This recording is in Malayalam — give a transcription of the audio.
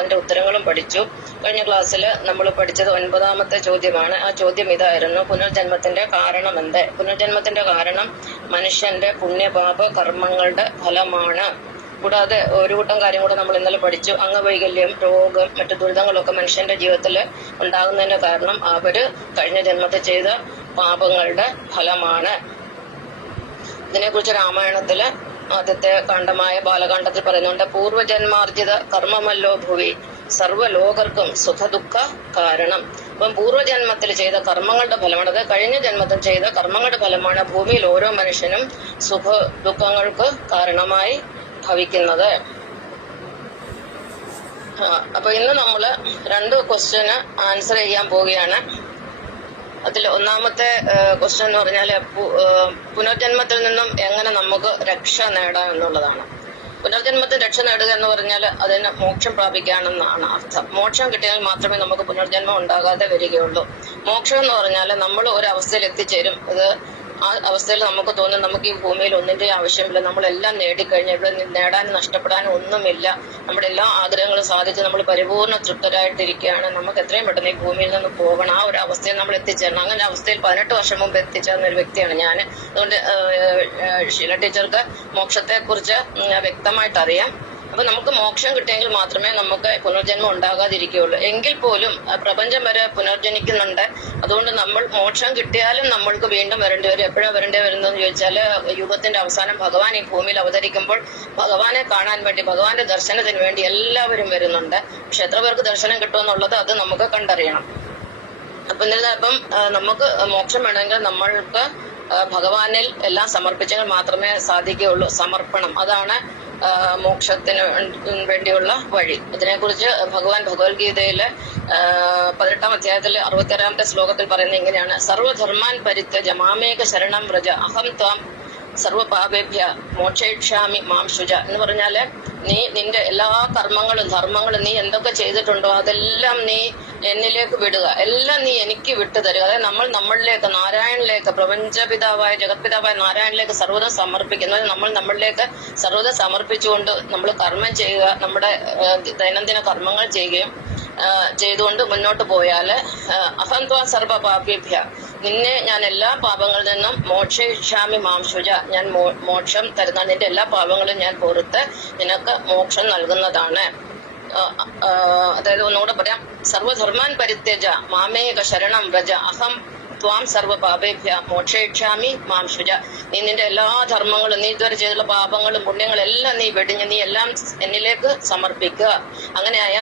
അതിന്റെ ഉത്തരങ്ങളും പഠിച്ചു. കഴിഞ്ഞ ക്ലാസ്സിൽ നമ്മൾ പഠിച്ചത് 9ാമത്തെ ചോദ്യമാണ്. ആ ചോദ്യം ഇതായിരുന്നു: പുനർജന്മത്തിന്റെ കാരണം എന്ത്? പുനർജന്മത്തിന്റെ കാരണം മനുഷ്യന്റെ പുണ്യപാപ കർമ്മങ്ങളുടെ ഫലമാണ്. കൂടാതെ ഒരു കൂട്ടം കാര്യം കൂടെ നമ്മൾ ഇന്നലെ പഠിച്ചു. അംഗവൈകല്യം, രോഗം, മറ്റു ദുരിതങ്ങളൊക്കെ മനുഷ്യന്റെ ജീവിതത്തിൽ ഉണ്ടാകുന്നതിന്റെ കാരണം അവര് കഴിഞ്ഞ ജന്മത്തിൽ ചെയ്ത പാപങ്ങളുടെ ഫലമാണ്. ഇതിനെക്കുറിച്ച് രാമായണത്തില് ആദ്യത്തെ കാണ്ഡമായ ബാലകാണ്ഡത്തിൽ പറയുന്നുണ്ട്: പൂർവജന്മാർജിത കർമ്മമല്ലോ ഭുവി സർവ്വലോകർക്കും സുഖദുഃഖ കാരണം. അപ്പം പൂർവ്വജന്മത്തിൽ ചെയ്ത കർമ്മങ്ങളുടെ ഫലമാണ്, അത് കഴിഞ്ഞ ജന്മത്തിൽ ചെയ്ത കർമ്മങ്ങളുടെ ഫലമാണ് ഭൂമിയിൽ ഓരോ മനുഷ്യനും സുഖ ദുഃഖങ്ങൾക്ക് കാരണമായി ഭവിക്കുന്നത്. അപ്പൊ ഇന്ന് നമ്മള് 2 ക്വസ്റ്റ്യന് ആൻസർ ചെയ്യാൻ പോവുകയാണ്. അതിൽ ഒന്നാമത്തെ ക്വസ്റ്റ്യൻ എന്ന് പറഞ്ഞാൽ പുനർജന്മത്തിൽ നിന്നും എങ്ങനെ നമുക്ക് രക്ഷ നേടാം എന്നുള്ളതാണ്. പുനർജന്മത്തിൽ രക്ഷ നേടുക എന്ന് പറഞ്ഞാൽ അതിന് മോക്ഷം പ്രാപിക്കുകയാണെന്നാണ് അർത്ഥം. മോക്ഷം കിട്ടിയാൽ മാത്രമേ നമുക്ക് പുനർജന്മം ഉണ്ടാകാതെ വരികയുള്ളൂ. മോക്ഷം എന്ന് പറഞ്ഞാൽ നമ്മൾ ഒരു അവസ്ഥയിൽ എത്തിച്ചേരും. ആ അവസ്ഥയിൽ നമുക്ക് തോന്നും നമുക്ക് ഈ ഭൂമിയിൽ ഒന്നിന്റെ ആവശ്യമില്ല, നമ്മളെല്ലാം നേടിക്കഴിഞ്ഞ ഇവിടെ നേടാനും നഷ്ടപ്പെടാനും ഒന്നുമില്ല, നമ്മുടെ എല്ലാ ആഗ്രഹങ്ങളും സാധിച്ച് നമ്മൾ പരിപൂർണ്ണ തൃപ്തരായിട്ടിരിക്കുകയാണ്, നമുക്ക് എത്രയും പെട്ടെന്ന് ഈ ഭൂമിയിൽ നിന്ന് പോകണം. ആ ഒരു അവസ്ഥയിൽ നമ്മൾ എത്തിച്ചേരണം. അങ്ങനെ അവസ്ഥയിൽ 18 വർഷം മുമ്പ് എത്തിച്ചേർന്ന ഒരു വ്യക്തിയാണ് ഞാൻ. അതുകൊണ്ട് ഷീല ടീച്ചർക്ക് മോക്ഷത്തെ കുറിച്ച് വ്യക്തമായിട്ട് അറിയാം. അപ്പൊ നമുക്ക് മോക്ഷം കിട്ടിയെങ്കിൽ മാത്രമേ നമുക്ക് പുനർജന്മം ഉണ്ടാകാതിരിക്കുകയുള്ളൂ. എങ്കിൽ പോലും പ്രപഞ്ചം വരെ പുനർജനിക്കുന്നുണ്ട്. അതുകൊണ്ട് നമ്മൾ മോക്ഷം കിട്ടിയാലും നമ്മൾക്ക് വീണ്ടും വരേണ്ടി വരും. എപ്പോഴാണ് വരേണ്ടി വരുന്നതെന്ന് ചോദിച്ചാല് യുഗത്തിന്റെ അവസാനം ഭഗവാൻ ഈ ഭൂമിയിൽ അവതരിക്കുമ്പോൾ ഭഗവാനെ കാണാൻ വേണ്ടി, ഭഗവാന്റെ ദർശനത്തിന് വേണ്ടി എല്ലാവരും വരുന്നുണ്ട്. പക്ഷെ എത്ര പേർക്ക് ദർശനം കിട്ടുമെന്നുള്ളത് അത് നമുക്ക് കണ്ടറിയണം. അപ്പം നമുക്ക് മോക്ഷം വേണമെങ്കിൽ നമ്മൾക്ക് ഭഗവാനിൽ എല്ലാം സമർപ്പിച്ചെങ്കിൽ മാത്രമേ സാധിക്കുകയുള്ളൂ. സമർപ്പണം, അതാണ് മോക്ഷത്തിന് വേണ്ടിയുള്ള വഴി. ഇതിനെക്കുറിച്ച് ഭഗവാൻ ഭഗവത്ഗീതയിലെ 18ാം അധ്യായത്തിൽ 66ാമത്തെ ശ്ലോകത്തിൽ പറയുന്നത് ഇങ്ങനെയാണ്: സർവധർമാൻ പരിത്യജ മാമേക ശരണം വ്രജ അഹം ത്വാം സർവപാപേഭ്യ മോക്ഷയിഷ്യാമി മാം ശുച എന്ന് പറഞ്ഞാല് നീ നിന്റെ എല്ലാ ധർമ്മങ്ങളും നീ എന്തൊക്കെ ചെയ്തിട്ടുണ്ടോ അതെല്ലാം നീ എന്നിലേക്ക് വിടുക, എല്ലാം നീ എനിക്ക് വിട്ടു തരിക. അതായത് നമ്മളിലേക്ക്, നാരായണിലേക്ക്, പ്രപഞ്ചപിതാവായ ജഗത്പിതാവായ നാരായണിലേക്ക് സർവ്വതം സമർപ്പിക്കുന്നത്. നമ്മളിലേക്ക് സർവ്വതം സമർപ്പിച്ചുകൊണ്ട് നമ്മൾ കർമ്മം ചെയ്യുക, നമ്മുടെ ദൈനംദിന കർമ്മങ്ങൾ ചെയ്യുകയും ചെയ്തുകൊണ്ട് മുന്നോട്ട് പോയാല് അഹം ത്വാ സർവ പാപേഭ്യ നിന്നെ ഞാൻ എല്ലാ പാപങ്ങളിൽ നിന്നും മോക്ഷയിഷ്യാമി മാം ശുച ഞാൻ മോക്ഷം തരുന്ന, നിന്റെ എല്ലാ പാപങ്ങളും ഞാൻ പൊറുത്ത് നിനക്ക് മോക്ഷം നൽകുന്നതാണ്. അതായത് ഒന്നുകൂടെ പറയാം: സർവധർമാൻ പരിത്യജ മാമേക ശരണം വ്രജ അഹം ത്വാം സർവ പാപേഭ്യ മോക്ഷയിഷ്യാമി മാം ശുച. നീ നിന്റെ എല്ലാ ധർമ്മങ്ങളും, നീ ഇതുവരെ ചെയ്തുള്ള പാപങ്ങളും പുണ്യങ്ങളും എല്ലാം നീ വെടിഞ്ഞ് നീ എല്ലാം എന്നിലേക്ക് സമർപ്പിക്കുക. അങ്ങനെയായ